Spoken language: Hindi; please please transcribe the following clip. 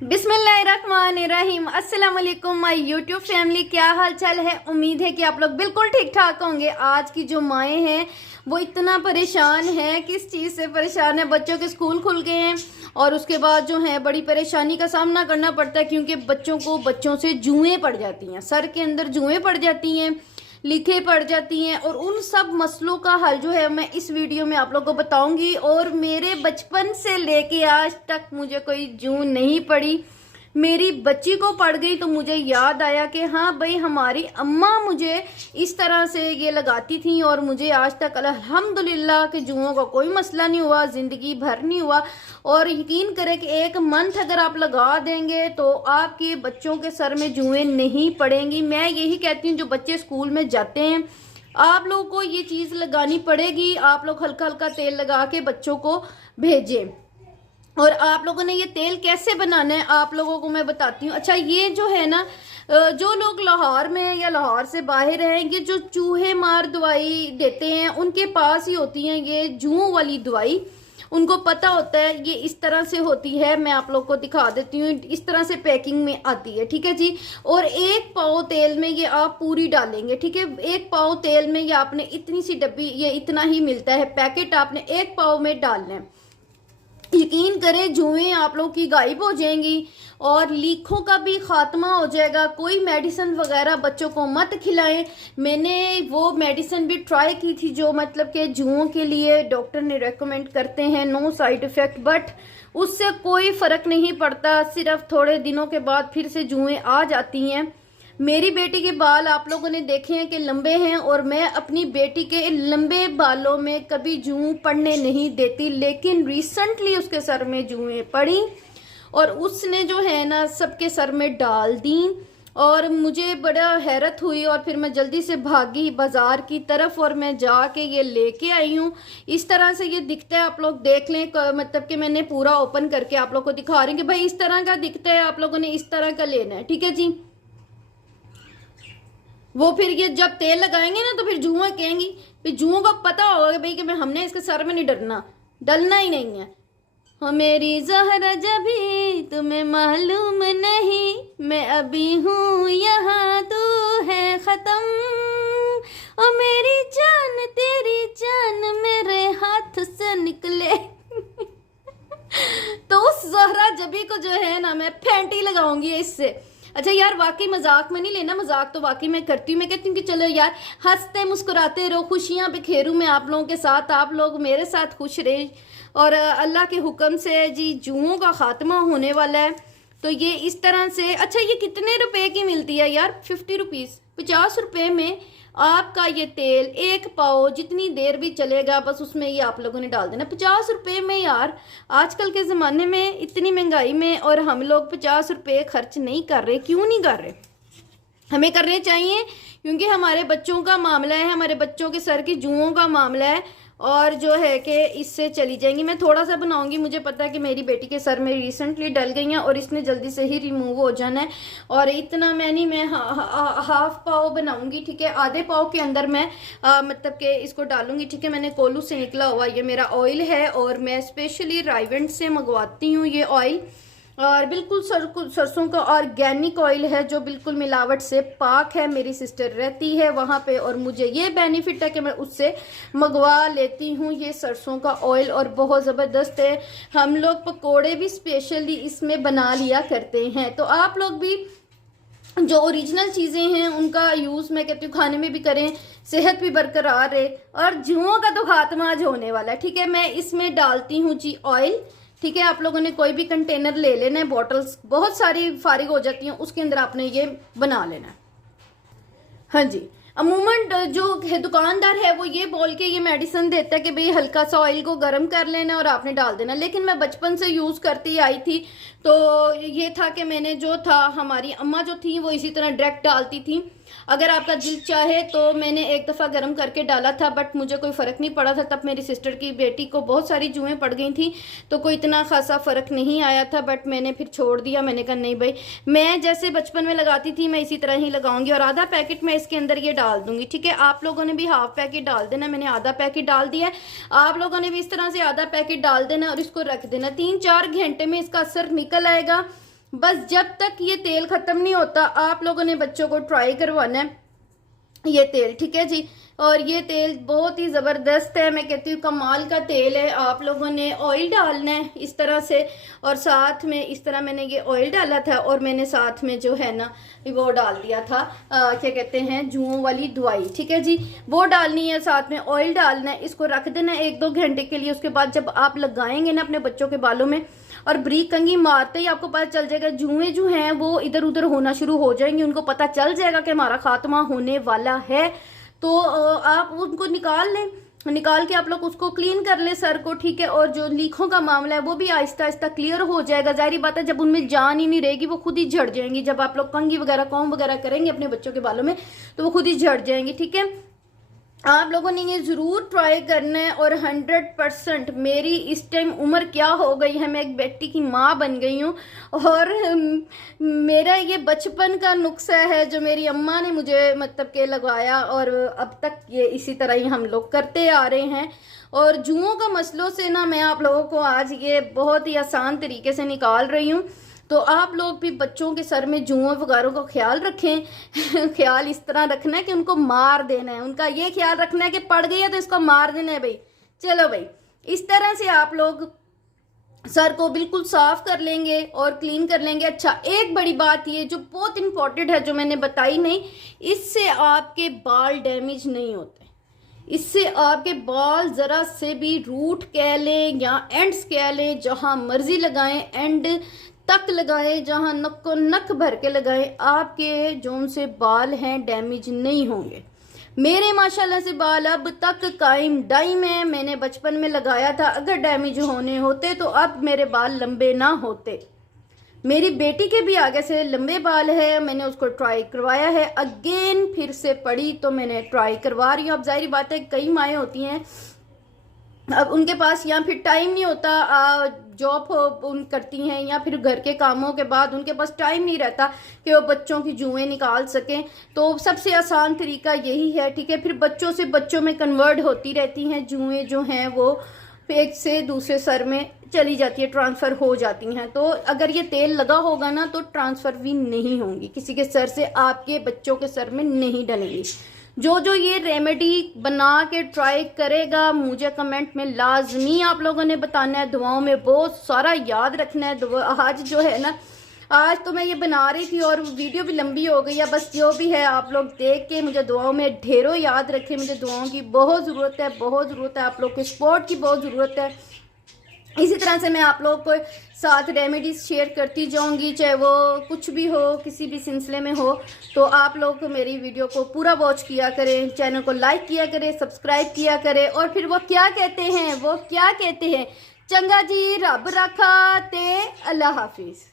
बिस्मिल्लाहिर्रहमानिर्रहीम। अस्सलाम वालेकुम माय यूट्यूब फैमिली, क्या हाल चाल है। उम्मीद है कि आप लोग बिल्कुल ठीक ठाक होंगे। आज की जो माएँ हैं वो इतना परेशान है, किस चीज़ से परेशान है। बच्चों के स्कूल खुल गए हैं और उसके बाद जो है बड़ी परेशानी का सामना करना पड़ता है, क्योंकि बच्चों से जुएँ पड़ जाती हैं, सर के अंदर जुएँ पड़ जाती हैं, लिखे पड़ जाती हैं। और उन सब मसलों का हल जो है मैं इस वीडियो में आप लोगों को बताऊंगी। और मेरे बचपन से लेके आज तक मुझे कोई जून नहीं पड़ी, मेरी बच्ची को पड़ गई तो मुझे याद आया कि हाँ भाई, हमारी अम्मा मुझे इस तरह से ये लगाती थी और मुझे आज तक अल्हम्दुलिल्लाह कि जुओं का कोई मसला नहीं हुआ, ज़िंदगी भर नहीं हुआ। और यकीन करें कि एक मंथ अगर आप लगा देंगे तो आपके बच्चों के सर में जुएं नहीं पड़ेंगी। मैं यही कहती हूँ, जो बच्चे स्कूल में जाते हैं आप लोगों को ये चीज़ लगानी पड़ेगी। आप लोग हल्का हल्का तेल लगा के बच्चों को भेजें। और आप लोगों ने ये तेल कैसे बनाना है आप लोगों को मैं बताती हूँ। अच्छा, ये जो है ना, जो लोग लाहौर में या लाहौर से बाहर हैं, ये जो चूहे मार दवाई देते हैं उनके पास ही होती हैं ये जुओं वाली दवाई। उनको पता होता है ये इस तरह से होती है। मैं आप लोग को दिखा देती हूँ, इस तरह से पैकिंग में आती है, ठीक है जी। और एक पाव तेल में ये आप पूरी डालेंगे, ठीक है। एक पाव तेल में ये आपने इतनी सी डब्बी, ये इतना ही मिलता है पैकेट, आपने एक पाव में डालना है। यकीन करें जुएं आप लोग की गायब हो जाएंगी और लीखों का भी खात्मा हो जाएगा। कोई मेडिसिन वगैरह बच्चों को मत खिलाएं। मैंने वो मेडिसिन भी ट्राई की थी जो मतलब कि जुओं के लिए डॉक्टर ने रेकमेंड करते हैं, नो साइड इफेक्ट, बट उससे कोई फर्क नहीं पड़ता। सिर्फ थोड़े दिनों के बाद फिर से जुएं आ जाती हैं। मेरी बेटी के बाल आप लोगों ने देखे हैं कि लंबे हैं और मैं अपनी बेटी के लंबे बालों में कभी जूं पड़ने नहीं देती, लेकिन रिसेंटली उसके सर में जुएं पड़ी और उसने जो है ना सबके सर में डाल दी। और मुझे बड़ा हैरत हुई और फिर मैं जल्दी से भागी बाजार की तरफ और मैं जाके ये लेके आई हूँ। इस तरह से ये दिखता है, आप लोग देख लें। मतलब कि मैंने पूरा ओपन करके आप लोग को दिखा रही हूँ कि भाई इस तरह का दिखता है, आप लोगों ने इस तरह का लेना है, ठीक है जी। वो फिर ये जब तेल लगाएंगे ना तो फिर जुआ कहेंगी, फिर जुओं को पता होगा भाई कि मैं हमने इसके सर में नहीं डलना ही नहीं है। हो मेरी ज़हरा जभी तुम्हें मालूम नहीं, मैं अभी हूँ यहाँ तू है ख़त्म। ओ मेरी जान तेरी जान मेरे हाथ से निकले तो उस ज़हरा जभी को जो है ना मैं फेंटी लगाऊंगी इससे। अच्छा यार, वाकई मजाक में नहीं लेना, मजाक तो वाकई मैं करती हूँ। मैं कहती हूँ कि चलो यार हंसते मुस्कुराते रहो, खुशियाँ बिखेरूँ मैं आप लोगों के साथ, आप लोग मेरे साथ खुश रहे। और अल्लाह के हुक्म से जी जुओं का खात्मा होने वाला है। तो ये इस तरह से। अच्छा, ये कितने रुपए की मिलती है यार? 50 रुपीज़, 50 रुपये में आपका ये तेल एक पाव जितनी देर भी चलेगा, बस उसमें ये आप लोगों ने डाल देना। 50 रुपये में यार, आजकल के ज़माने में इतनी महंगाई में और हम लोग 50 रुपये खर्च नहीं कर रहे। क्यों नहीं कर रहे? हमें करने चाहिए, क्योंकि हमारे बच्चों का मामला है, हमारे बच्चों के सर की जुओं का मामला है और जो है कि इससे चली जाएंगी। मैं थोड़ा सा बनाऊंगी, मुझे पता है कि मेरी बेटी के सर में रिसेंटली डल गई हैं और इसने जल्दी से ही रिमूव हो जाना है। और इतना मैं हाफ पाव बनाऊंगी, ठीक है। आधे पाव के अंदर मैं मतलब कि इसको डालूंगी, ठीक है। मैंने कोलू से निकला हुआ ये मेरा ऑयल है और मैं स्पेशली रायवेंट से मंगवाती हूँ ये ऑयल। और बिल्कुल सरसों का ऑर्गेनिक ऑयल है जो बिल्कुल मिलावट से पाक है। मेरी सिस्टर रहती है वहाँ पे और मुझे ये बेनिफिट है कि मैं उससे मंगवा लेती हूँ ये सरसों का ऑयल, और बहुत ज़बरदस्त है। हम लोग पकोड़े भी स्पेशली इसमें बना लिया करते हैं। तो आप लोग भी जो ओरिजिनल चीज़ें हैं उनका यूज़ मैं कहती हूँ खाने में भी करें, सेहत भी बरकरार रहे। और जुओं का तो खात्मा आज होने वाला है, ठीक है। मैं इसमें डालती हूँ जी ऑयल, ठीक है। आप लोगों ने कोई भी कंटेनर ले लेना है, बॉटल्स बहुत सारी फारिग हो जाती हैं, उसके अंदर आपने ये बना लेना है। हाँ जी, अमूमन जो है दुकानदार है वो ये बोल के ये मेडिसिन देता है कि भाई हल्का सा ऑयल को गर्म कर लेना और आपने डाल देना, लेकिन मैं बचपन से यूज़ करती आई थी तो ये था कि मैंने जो था, हमारी अम्मा जो थी वो इसी तरह डायरेक्ट डालती थी। अगर आपका दिल चाहे तो मैंने एक दफ़ा गर्म करके डाला था, बट मुझे कोई फ़र्क नहीं पड़ा था। तब मेरी सिस्टर की बेटी को बहुत सारी जुएं पड़ गई थी तो कोई इतना खासा फ़र्क नहीं आया था, बट मैंने फिर छोड़ दिया। मैंने कहा नहीं भाई, मैं जैसे बचपन में लगाती थी मैं इसी तरह ही लगाऊंगी। और आधा पैकेट मैं इसके अंदर ये डाल दूंगी, ठीक है। आप लोगों ने भी हाफ पैकेट डाल देना, मैंने आधा पैकेट डाल दिया है। आप लोगों ने भी इस तरह से आधा पैकेट डाल देना और इसको रख देना। 3-4 घंटे में इसका असर निकल आएगा बस जब तक ये तेल खत्म नहीं होता आप लोगों ने बच्चों को ट्राई करवाना है ये तेल, ठीक है जी। और ये तेल बहुत ही ज़बरदस्त है, मैं कहती हूँ कमाल का तेल है। आप लोगों ने ऑयल डालना है इस तरह से, और साथ में इस तरह मैंने ये ऑयल डाला था, और मैंने साथ में जो है ना वो डाल दिया था क्या कहते हैं जुओं वाली दवाई, ठीक है जी, वो डालनी है, साथ में ऑयल डालना है। इसको रख देना है 1-2 घंटे के लिए। उसके बाद जब आप लगाएंगे ना अपने बच्चों के बालों में और ब्रीक कंघी मारते ही आपको पता चल जाएगा जुएं जो हैं वो इधर उधर होना शुरू हो जाएंगे, उनको पता चल जाएगा कि हमारा खात्मा होने वाला है। तो आप उनको निकाल लें, निकाल के आप लोग उसको क्लीन कर ले सर को, ठीक है। और जो लीखों का मामला है वो भी आहिस्ता आहिस्ता क्लियर हो जाएगा। जाहिर बात है जब उनमें जान ही नहीं रहेगी वो खुद ही झड़ जाएंगी। जब आप लोग कंघी वगैरह कॉम्ब वगैरह करेंगे अपने बच्चों के बालों में तो वो खुद ही झड़ जाएंगी, ठीक है। आप लोगों ने ये जरूर ट्राई करना है। और 100% मेरी इस टाइम उम्र क्या हो गई है, मैं एक बेटी की माँ बन गई हूँ, और मेरा ये बचपन का नुस्खा है जो मेरी अम्मा ने मुझे मतलब के लगवाया, और अब तक ये इसी तरह ही हम लोग करते आ रहे हैं। और जुओं का मसलों से ना मैं आप लोगों को आज ये बहुत ही आसान तरीके से निकाल रही हूँ। तो आप लोग भी बच्चों के सर में जुओं वगैरह का ख्याल रखें। ख्याल इस तरह रखना है कि उनको मार देना है, उनका ये ख्याल रखना है कि पड़ गई है तो इसको मार देना है भाई। चलो भाई, इस तरह से आप लोग सर को बिल्कुल साफ कर लेंगे और क्लीन कर लेंगे। अच्छा, एक बड़ी बात ये जो बहुत इंपॉर्टेंट है जो मैंने बताई नहीं, इससे आपके बाल डैमेज नहीं होते। इससे आपके बाल जरा से भी रूट कह लें या एंड्स कह लें, जहां मर्जी लगाएं, एंड तक लगाएं, जहां नक को नक भर के लगाएं, आपके जो उनसे बाल हैं डैमेज नहीं होंगे। मेरे माशाल्लाह से बाल अब तक कायम दाइम है। मैंने बचपन में लगाया था, अगर डैमेज होने होते तो अब मेरे बाल लंबे ना होते। मेरी बेटी के भी आगे से लंबे बाल है, मैंने उसको ट्राई करवाया है, अगेन फिर से पड़ी तो मैंने ट्राई करवा रही हूँ। अब जाहिर बात है कई माएँ होती हैं अब उनके पास या फिर टाइम नहीं होता, जॉब उन करती हैं, या फिर घर के कामों के बाद उनके पास टाइम नहीं रहता कि वो बच्चों की जुएं निकाल सकें। तो सबसे आसान तरीका यही है, ठीक है। फिर बच्चों से बच्चों में कन्वर्ट होती रहती हैं जुएं जो हैं, वो एक से दूसरे सर में चली जाती है, ट्रांसफ़र हो जाती हैं। तो अगर ये तेल लगा होगा ना तो ट्रांसफ़र भी नहीं होंगी, किसी के सर से आपके बच्चों के सर में नहीं डलेगी। जो जो ये रेमेडी बना के ट्राई करेगा मुझे कमेंट में लाजमी आप लोगों ने बताना है। दुआओं में बहुत सारा याद रखना है। आज जो है ना, आज तो मैं ये बना रही थी और वीडियो भी लंबी हो गई है, बस जो भी है आप लोग देख के मुझे दुआओं में ढेरों याद रखें। मुझे दुआओं की बहुत ज़रूरत है, बहुत ज़रूरत है, आप लोग के सपोर्ट की बहुत ज़रूरत है। इसी तरह से मैं आप लोग को साथ रेमेडीज शेयर करती जाऊंगी, चाहे वो कुछ भी हो, किसी भी सिलसिले में हो। तो आप लोग मेरी वीडियो को पूरा वॉच किया करें, चैनल को लाइक किया करें, सब्सक्राइब किया करें। और फिर वो क्या कहते हैं, चंगा जी रब रखा ते अल्लाह हाफिज।